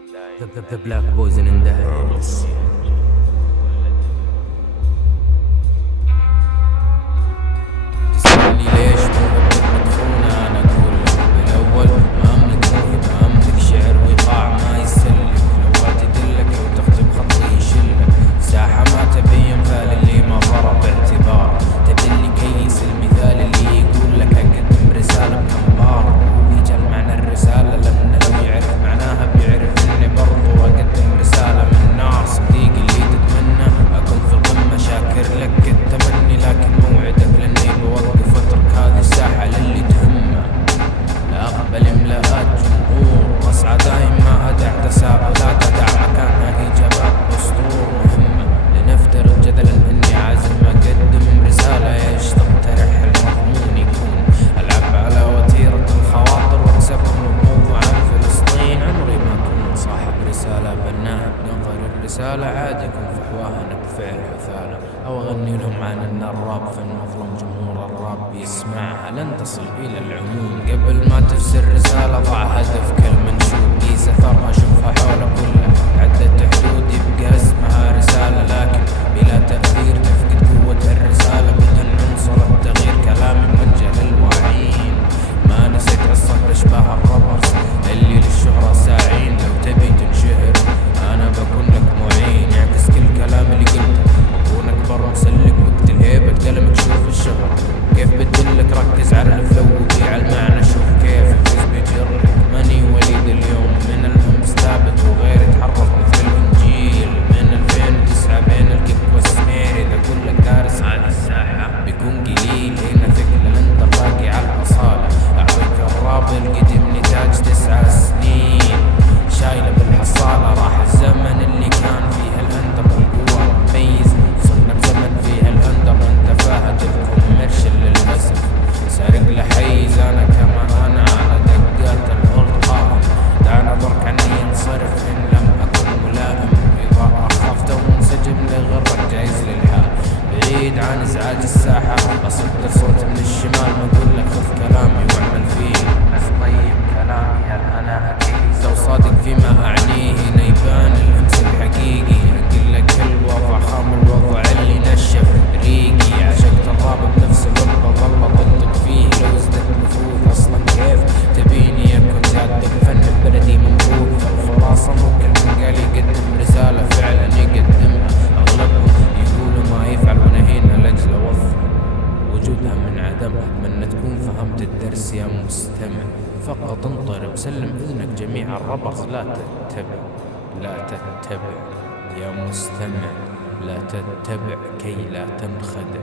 The black boys in the house. تسألني ليش مو بتدخلنا؟ أنا أقول لك بالأول ما أملك موهبة، أملك شعر وإيقاع ما يسلك. لو أعتدلك لو تخطب خطي يشلك، ساحة ما تبين مثال اللي ما ضرب اعتبار. تبي اللي قيس المثال اللي يقول لك أقدم رسالة بكمبار. ويجعل معنى الرسالة لأنه لو يعرف معناها بيعرف إني برضو أقدم رسالة من نار. صديقي اللي تتمنى أكون في القمة، شاكر لك التمني لكن موعدك لأني بوقف واترك هذه الساحة للي تهمه. لا أقبل إملاءات جمهور وأسعى دايم ما أدع تساؤلات، أدع مكانها إجابات بسطور مهمة. لنفترض جدلا إني عازم أقدم رسالة ايش تقترح المضمون يكون؟ ألعب على وتيرة الخواطر وأكسبهم بموضوع عن فلسطين. عمري ما كنت صاحب رسالة بناء بنظر الرسالة، عادي يكون فحواها بفعل حثالة، أو أغني لهم عن أن الراب في المظلوم جمهور الراب بيسمعها لن تصل إلى العموم. قبل ما ترسل رسالة ضع هدف كالمنشود، قيس أثرها شوفها حول كلها، عدت حدود يبقى اسمها رسالة لكن بلا تأثير. تفقد قوة الرسالة بدون عنصر التغيير، كلامي موجه للواعين. ما نسيت قصة أشباه الربرز اللي للشهرة ساعين. لو تبي تنشهر أنا بكون لك معين، يعكس كل كلام اللي قلته، أكون أكبر مسلك وقت الهيبة قلمك. شوف الشهرة كيف بتدلك، ركز على الفلو وبيع المعنى. شوف كيف الفوز بيجرك، ماني وليد اليوم من الأمس ثابت وغير يتحرك مثل الإنجيل. من 2009 بين الكيك والسمير، إذا كلك دارس على الساحة بيكون قليل. هنا ثقل أنت الراقي على الأصالة، أعطيك الراب القديم نتاج 9 سنين شايلة بالحصالة. راح الزمن اللي كان فيه الأندر والقوة متميز، صرنا بزمن فيه الأندر من تفاهة الكوميرشل للأسف. سارق لحيز أنا كما أنا على دقات الأرض قائم، دعنا ضرك عني ينصرف إن لم أكن ملائم. إضاءة خافته ومنسجم لغرك جايز للحال، بعيد عن إزعاج الساحة أصدر صوت من الشمال. ما أقول لك خذ كلامي واعمل فيه، بس طيب كلامي هل أنا أكيد؟ لو صادق فيما أعنيه هنا يبان الأمس الحقيقي. أقول لك الوضع خام الوضع اللي نشف ريقي، عشقت الراب بنفس الوقت ظل ضدك فيه. لو ازددت نفوذ أصلا كيف تبيني أكون جاد بفن بلدي منبوذ؟ فالخلاصة مو كل من قال يقدم رسالة فعلا يقدمها. أغلبهم يقولوا ما يفعل وأنا هنا لأجل أوفر وجودها من عدمها. أتمنى تكون فهمت الدرس يا مستمع، فقط انطرب سلم إذنك جميع الربرز. لا تتبع لا تتبع يا مستمع، لا تتبع كي لا تنخدع.